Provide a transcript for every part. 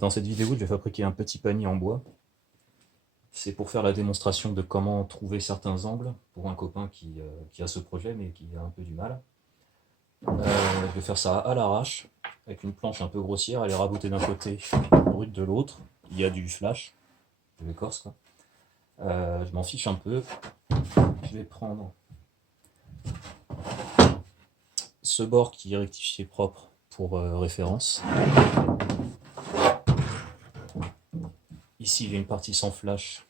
Dans cette vidéo, je vais fabriquer un petit panier en bois. C'est pour faire la démonstration de comment trouver certains angles pour un copain qui a ce projet mais qui a un peu du mal. Je vais faire ça à l'arrache, avec une planche un peu grossière, elle est rabotée d'un côté, brute de l'autre. Il y a du flash, de l'écorce quoi. Je m'en fiche un peu. Je vais prendre ce bord qui est rectifié propre pour référence. Ici, il y a une partie sans flash.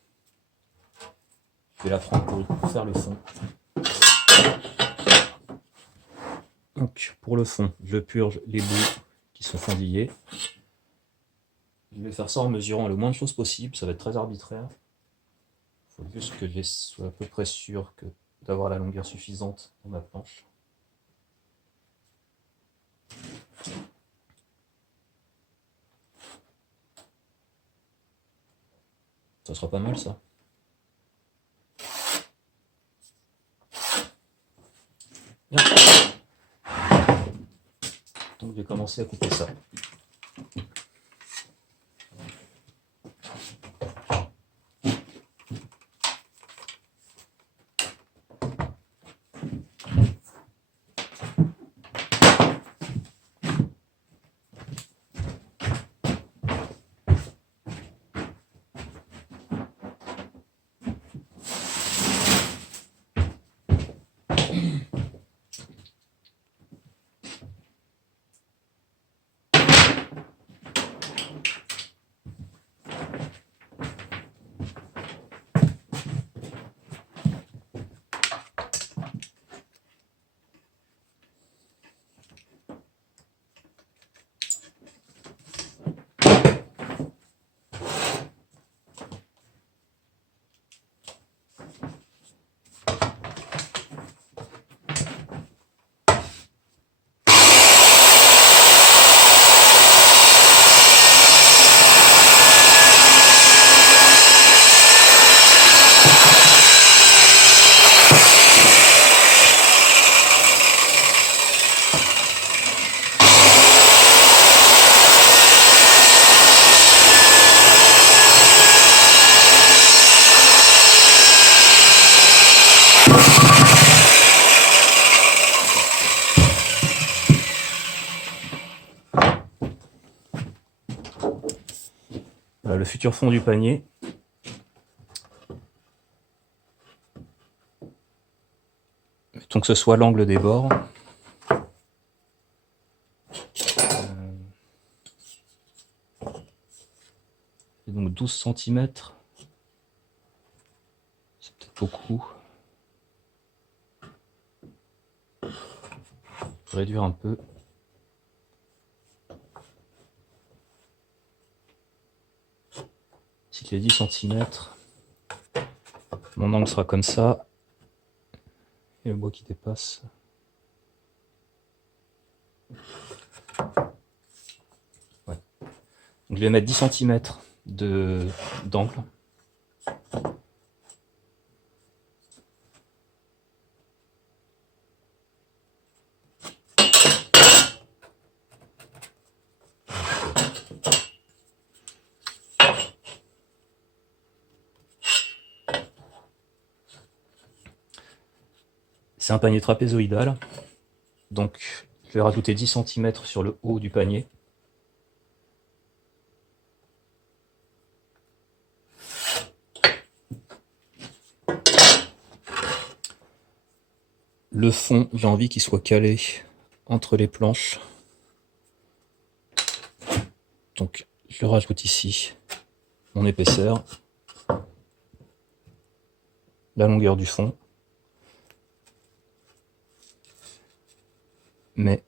Je vais la prendre pour faire le fond. Donc, pour le fond, je purge les bouts qui sont fendillés. Je vais faire ça en mesurant le moins de choses possible, ça va être très arbitraire. Il faut juste que je sois à peu près sûr d'avoir la longueur suffisante dans ma planche. Ça sera pas mal ça. Bien. Donc je vais commencer à couper ça. Voilà le futur fond du panier. Mettons que ce soit l'angle des bords. Et donc 12 cm. C'est peut-être beaucoup. Je vais réduire un peu. Si les 10 cm, mon angle sera comme ça. Et le bois qui dépasse. Ouais. Donc je vais mettre 10 cm d'angle. C'est un panier trapézoïdal, donc je vais rajouter 10 cm sur le haut du panier. Le fond, j'ai envie qu'il soit calé entre les planches. Donc je rajoute ici mon épaisseur, la longueur du fond. Mais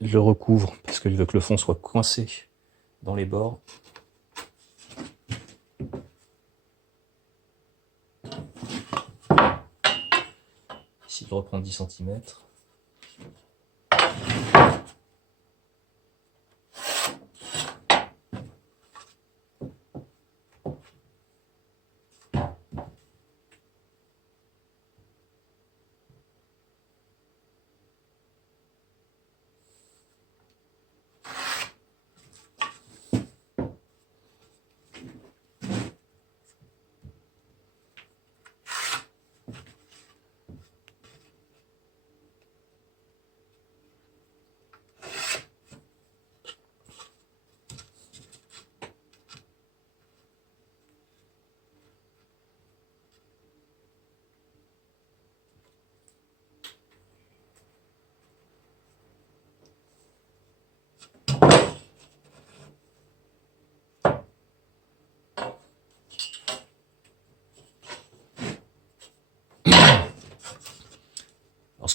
je recouvre parce que je veux que le fond soit coincé dans les bords. Ici je reprends 10 cm.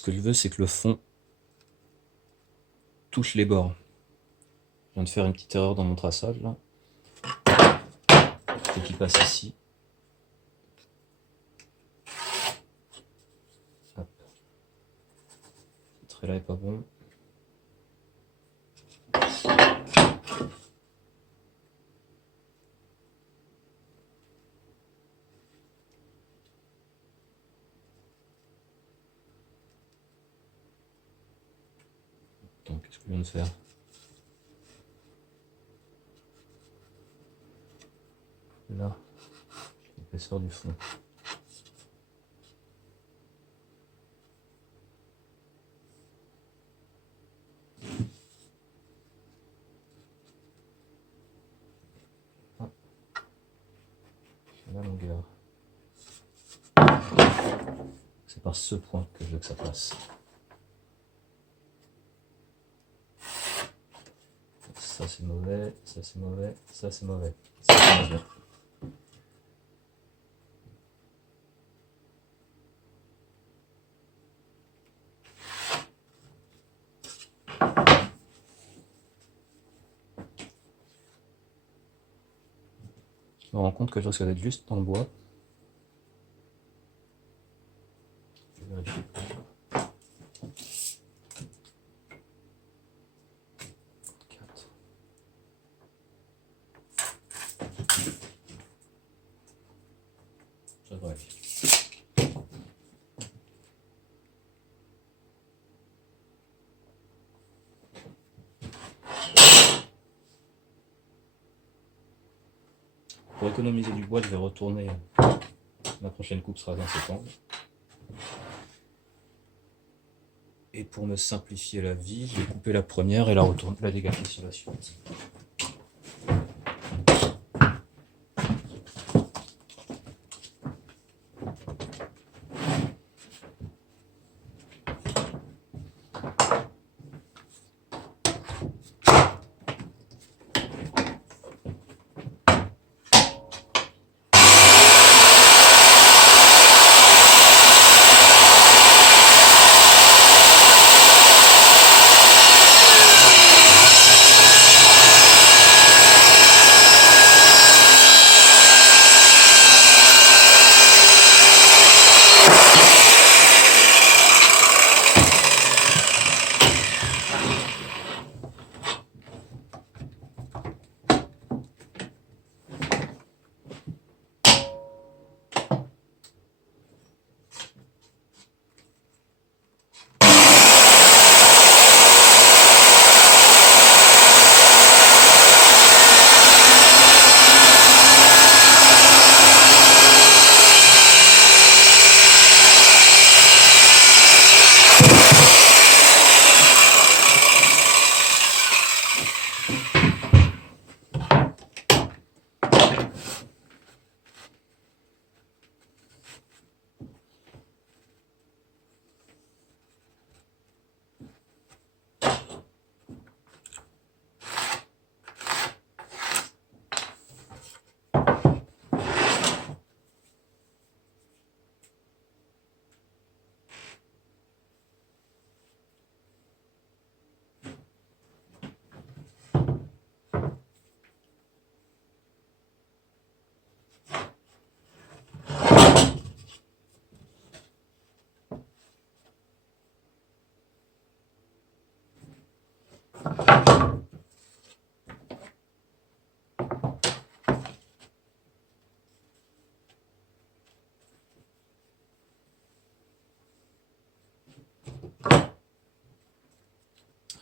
ce que je veux, c'est que le fond touche les bords. Je viens de faire une petite erreur dans mon traçage là. Il faut qu'il passe ici. Hop. Ce trait là est pas bon. Donc qu'est-ce que je viens de faire? Là, l'épaisseur du fond. La longueur. C'est par ce point que je veux que ça passe. Ça c'est mauvais, ça c'est mauvais, ça c'est mauvais. Ça c'est mauvais. Je me rends compte que je risque d'être juste dans le bois. Je vais vérifier. 4. Ça devrait aller. Pour économiser du bois, je vais retourner. Ma prochaine coupe sera dans cet angle. Et pour me simplifier la vie, je vais couper la première et la dégager sur la suite.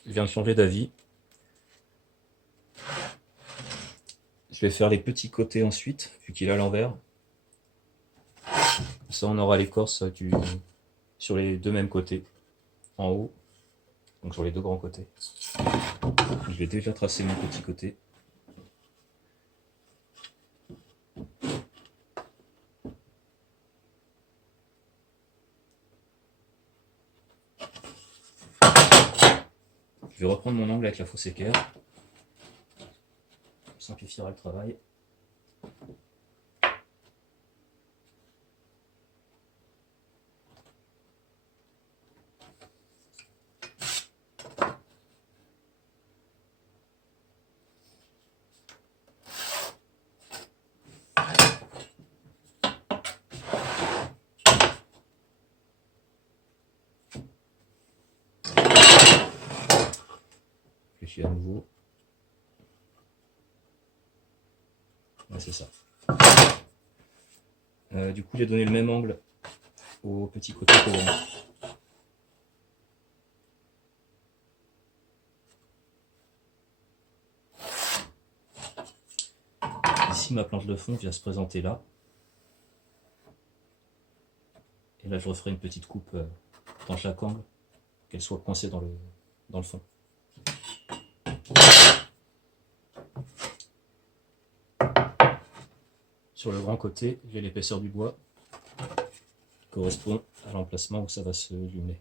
Je viens de changer d'avis. Je vais faire les petits côtés ensuite, vu qu'il est à l'envers. Ça, on aura l'écorce sur les deux mêmes côtés, en haut, donc sur les deux grands côtés. Je vais déjà tracer mon petit côté. Je vais reprendre mon angle avec la fausse équerre. Ça simplifiera le travail. vérifier à nouveau. Ouais, c'est ça. Du coup, il a donné le même angle au petit côté qu'au grand. Ici, ma planche de fond vient se présenter là. Et là, je referai une petite coupe dans chaque angle, qu'elle soit coincée dans le fond. Sur le grand côté, j'ai l'épaisseur du bois qui correspond à l'emplacement où ça va se lumer.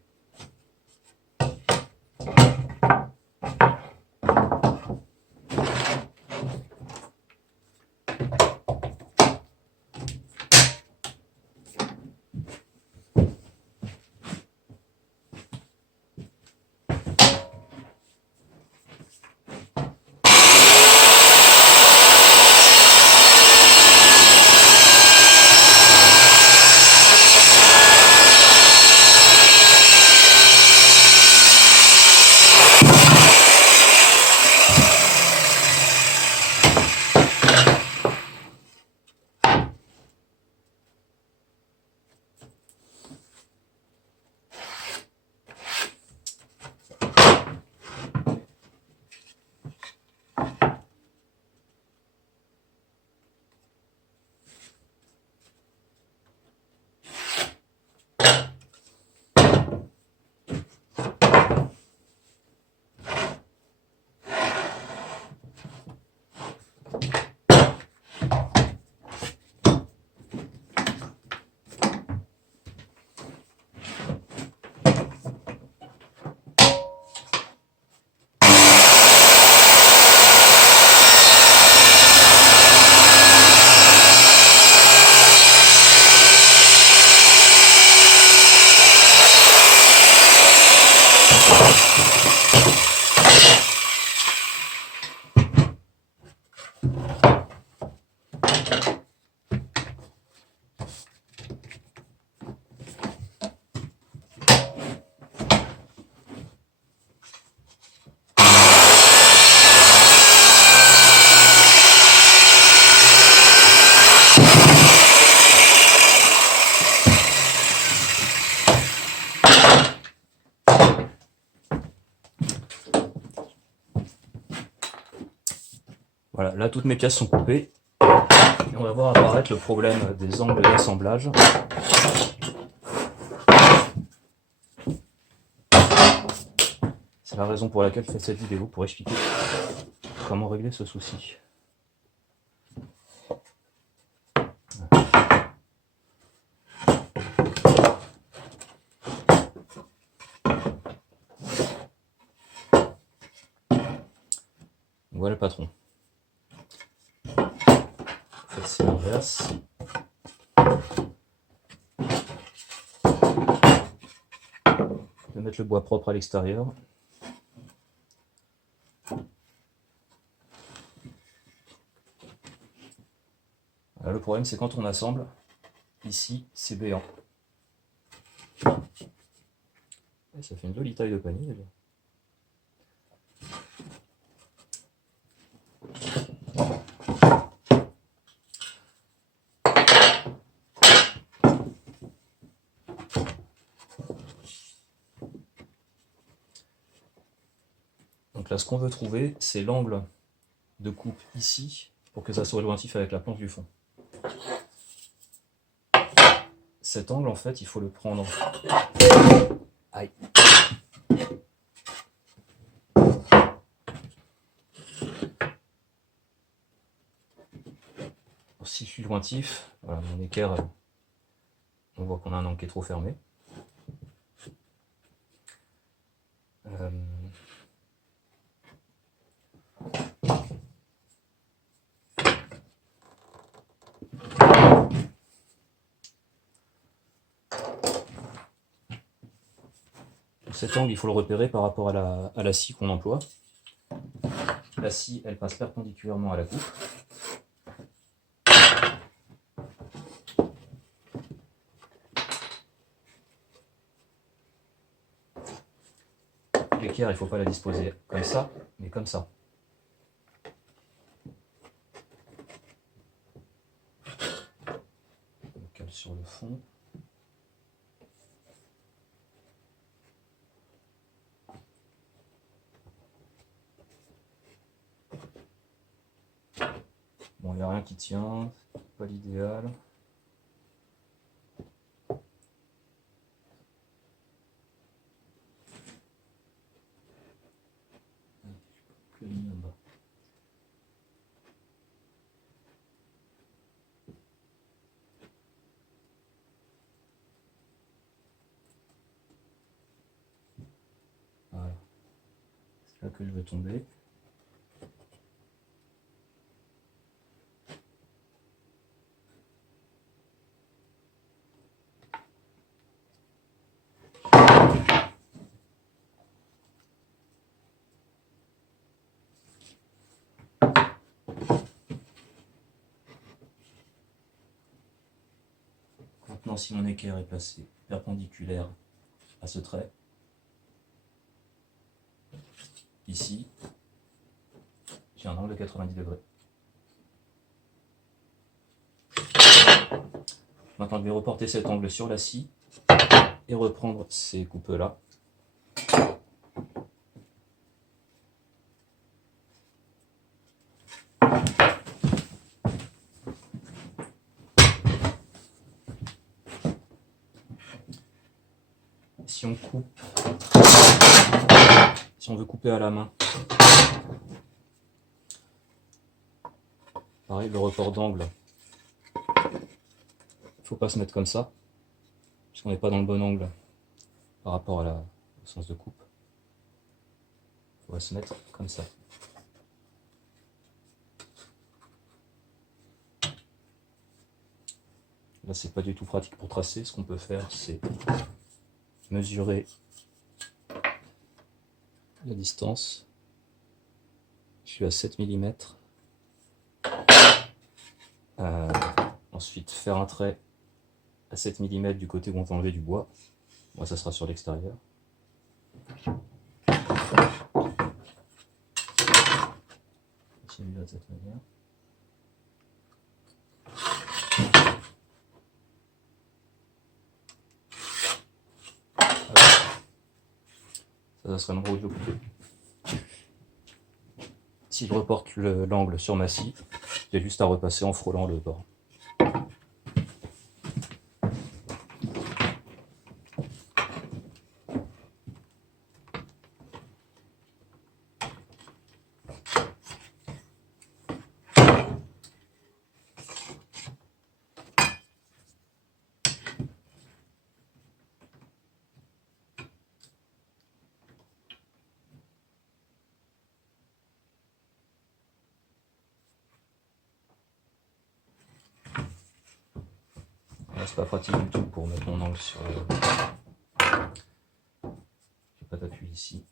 Voilà, là toutes mes pièces sont coupées. Et on va voir apparaître le problème des angles d'assemblage. C'est la raison pour laquelle je fais cette vidéo, pour expliquer comment régler ce souci. Voilà le patron. En fait, c'est l'inverse. Je vais mettre le bois propre à l'extérieur. Le problème, c'est quand on assemble, ici, c'est béant. Et ça fait une jolie taille de panier déjà. Donc là, ce qu'on veut trouver, c'est l'angle de coupe ici, pour que ça soit jointif avec la planche du fond. Cet angle, en fait, il faut le prendre. Aïe. Si je suis jointif, voilà, mon équerre, on voit qu'on a un angle qui est trop fermé. Cet angle, il faut le repérer par rapport à la scie qu'on emploie. La scie, elle passe perpendiculairement à la coupe. l'équerre, il ne faut pas la disposer comme ça, mais comme ça. On le cale sur le fond. Bon, il n'y a rien qui tient, pas l'idéal. Voilà. C'est là que je vais tomber. Maintenant, si mon équerre est placé perpendiculaire à ce trait, ici, j'ai un angle de 90 degrés. Maintenant, je vais reporter cet angle sur la scie et reprendre ces coupes-là. Si on coupe, si on veut couper à la main, pareil, le report d'angle, il ne faut pas se mettre comme ça, puisqu'on n'est pas dans le bon angle par rapport au sens de coupe. Il faut se mettre comme ça. Là, c'est pas du tout pratique pour tracer. Ce qu'on peut faire, c'est mesurer la distance. Je suis à 7 mm. Ensuite, faire un trait à 7 mm du côté où on va enlever du bois. Moi, ça sera sur l'extérieur. Celui-là de cette manière. Ça serait l'endroit où je veux couper. Si je reporte l'angle sur ma scie, j'ai juste à repasser en frôlant le bord. C'est pas pratique du tout pour mettre mon angle sur le... J'ai pas d'appui ici.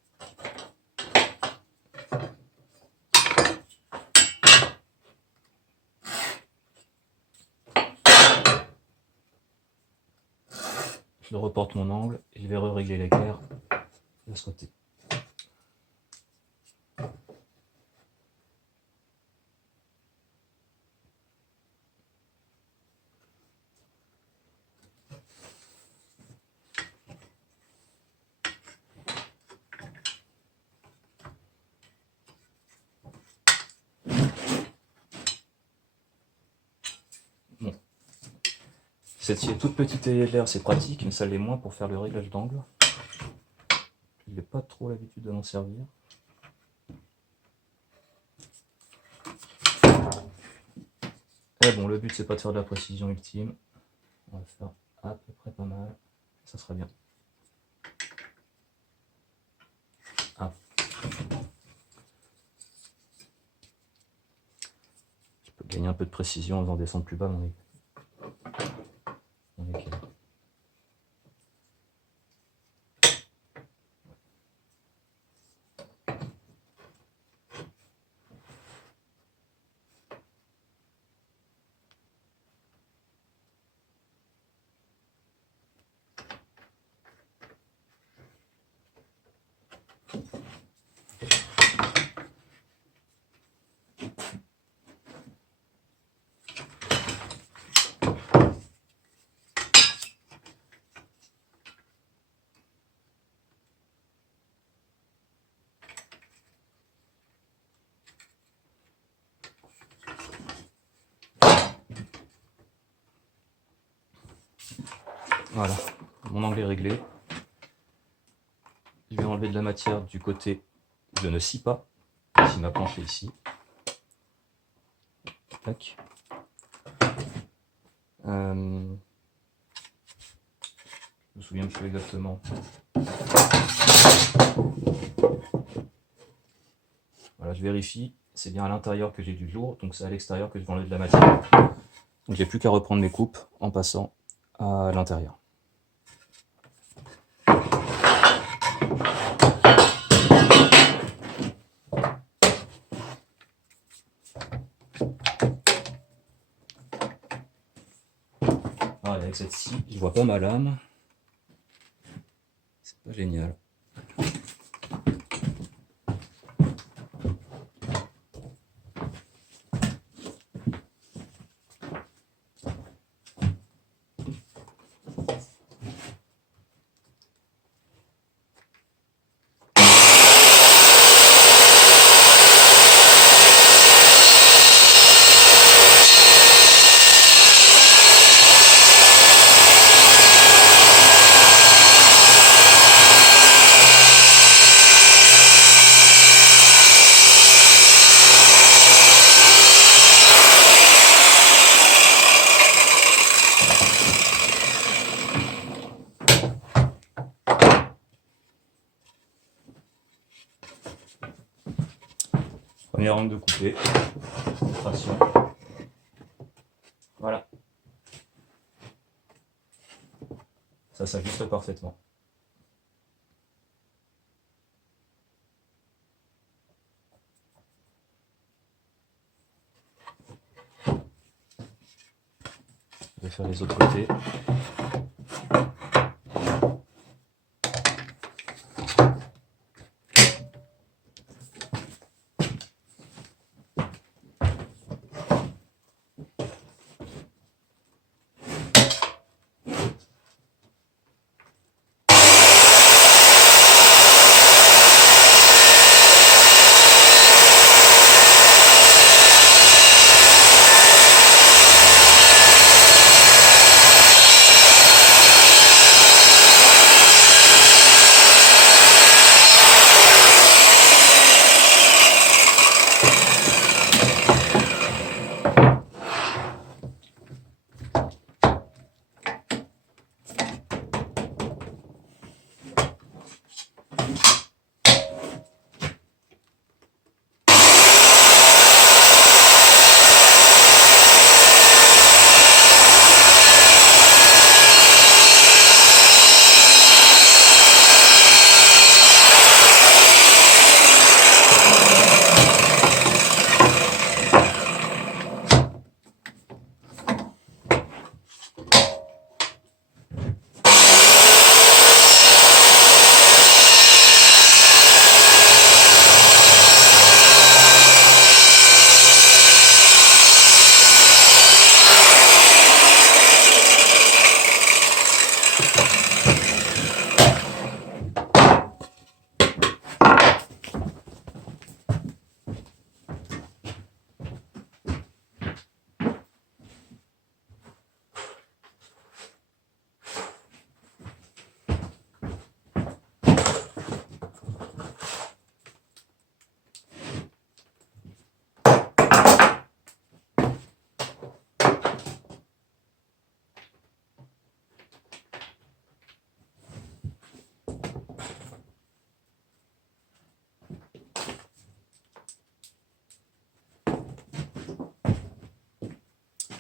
Je reporte mon angle et je vais régler l'équerre de ce côté. Bon. Cette scie est toute petite et légère, c'est pratique, mais ça l'est moins pour faire le réglage d'angle. Je n'ai pas trop l'habitude de m'en servir. Et bon, le but c'est pas de faire de la précision ultime. On va faire à peu près pas mal. Ça sera bien. Ah. Je peux gagner un peu de précision en faisant descendre plus bas mon équerre. Voilà, mon angle est réglé. Je vais enlever de la matière du côté où je ne scie pas. Ici, ma planche est ici. Tac. Je me souviens plus exactement. Voilà, je vérifie. C'est bien à l'intérieur que j'ai du lourd, donc c'est à l'extérieur que je vais enlever de la matière. Donc j'ai plus qu'à reprendre mes coupes en passant à l'intérieur. Voilà, avec cette scie, je vois pas ma lame. C'est pas génial. Premier angle de coupé, traction. Voilà. Ça s'ajuste parfaitement. Je vais faire les autres côtés.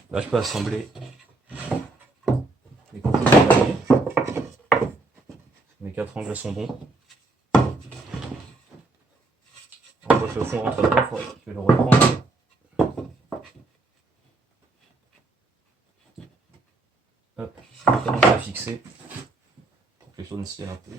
Là, je peux assembler les composants de panier. Mes 4 angles sont bons. On voit que le fond rentre dedans, je vais le reprendre. Hop, je commence à fixer pour que les choses tiennent un peu.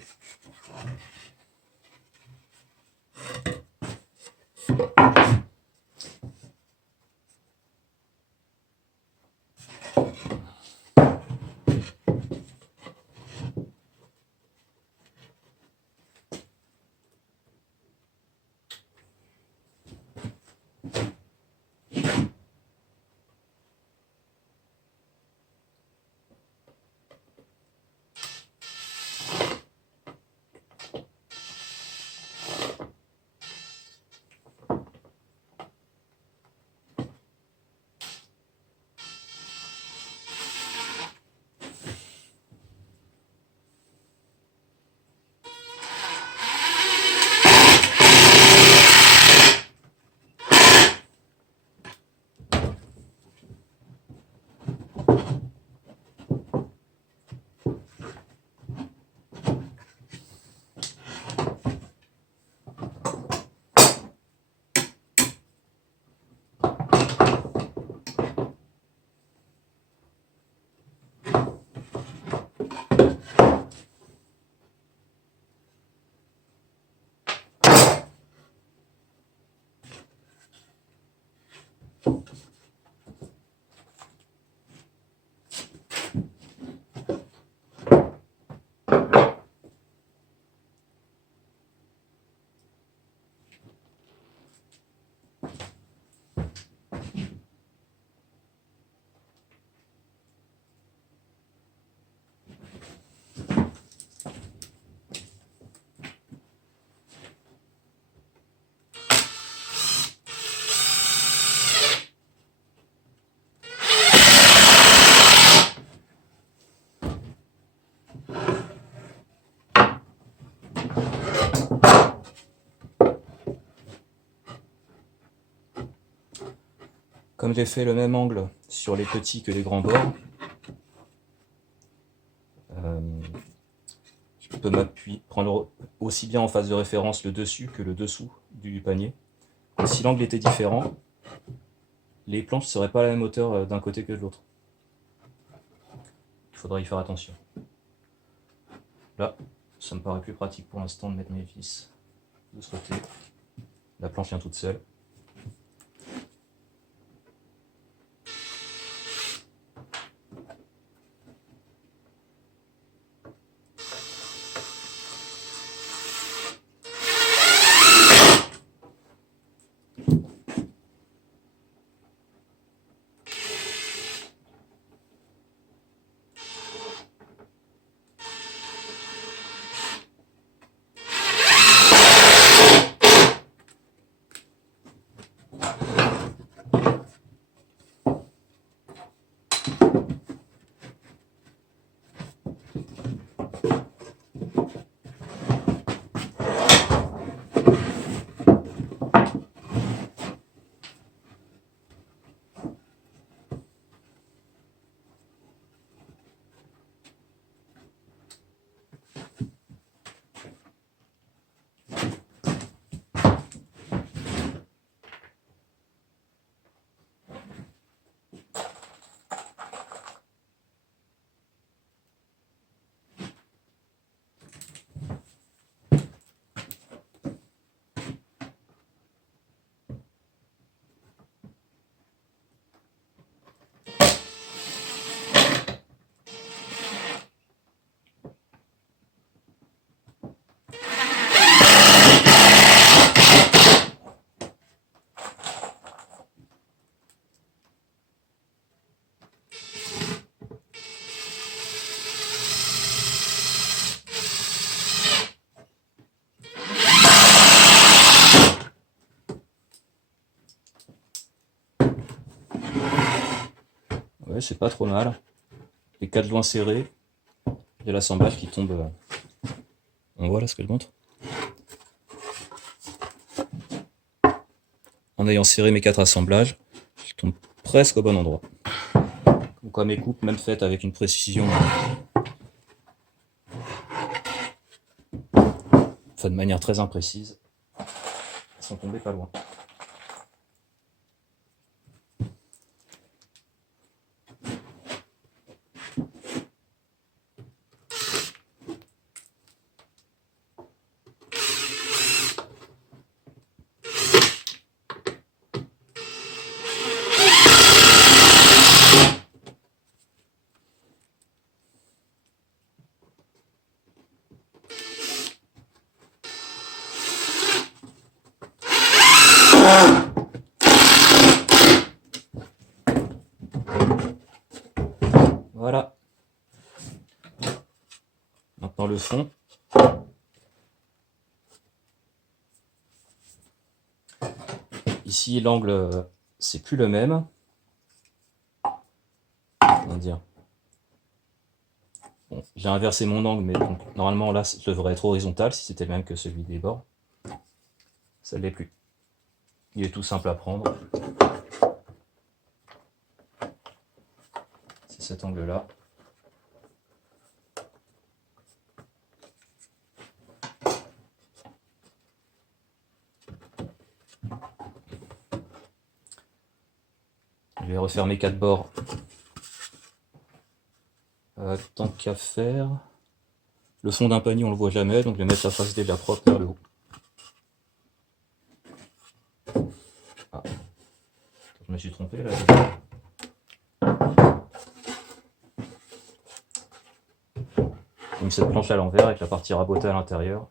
Comme j'ai fait le même angle sur les petits que les grands bords, je peux prendre aussi bien en phase de référence le dessus que le dessous du panier. Et si l'angle était différent, les planches ne seraient pas à la même hauteur d'un côté que de l'autre. Il faudra y faire attention. Là, ça me paraît plus pratique pour l'instant de mettre mes vis de ce côté. La planche vient toute seule. Ouais, c'est pas trop mal. Les 4 joints serrés et l'assemblage qui tombe. On voit là ce que je montre. En ayant serré mes 4 assemblages, je tombe presque au bon endroit. Comme quoi mes coupes, même faites avec une précision, enfin de manière très imprécise, sont tombées pas loin. Voilà. Maintenant le fond. Ici l'angle c'est plus le même. Comment dire, bon, j'ai inversé mon angle, mais donc, normalement là je devrais être horizontal si c'était le même que celui des bords. Ça ne l'est plus. Il est tout simple à prendre. C'est cet angle-là. Je vais refaire mes 4 bords. Tant qu'à faire. Le fond d'un panier on le voit jamais, donc je vais mettre sa face déjà propre vers le haut. Ah. Je me suis trompé là. J'ai mis cette planche à l'envers avec la partie rabotée à l'intérieur.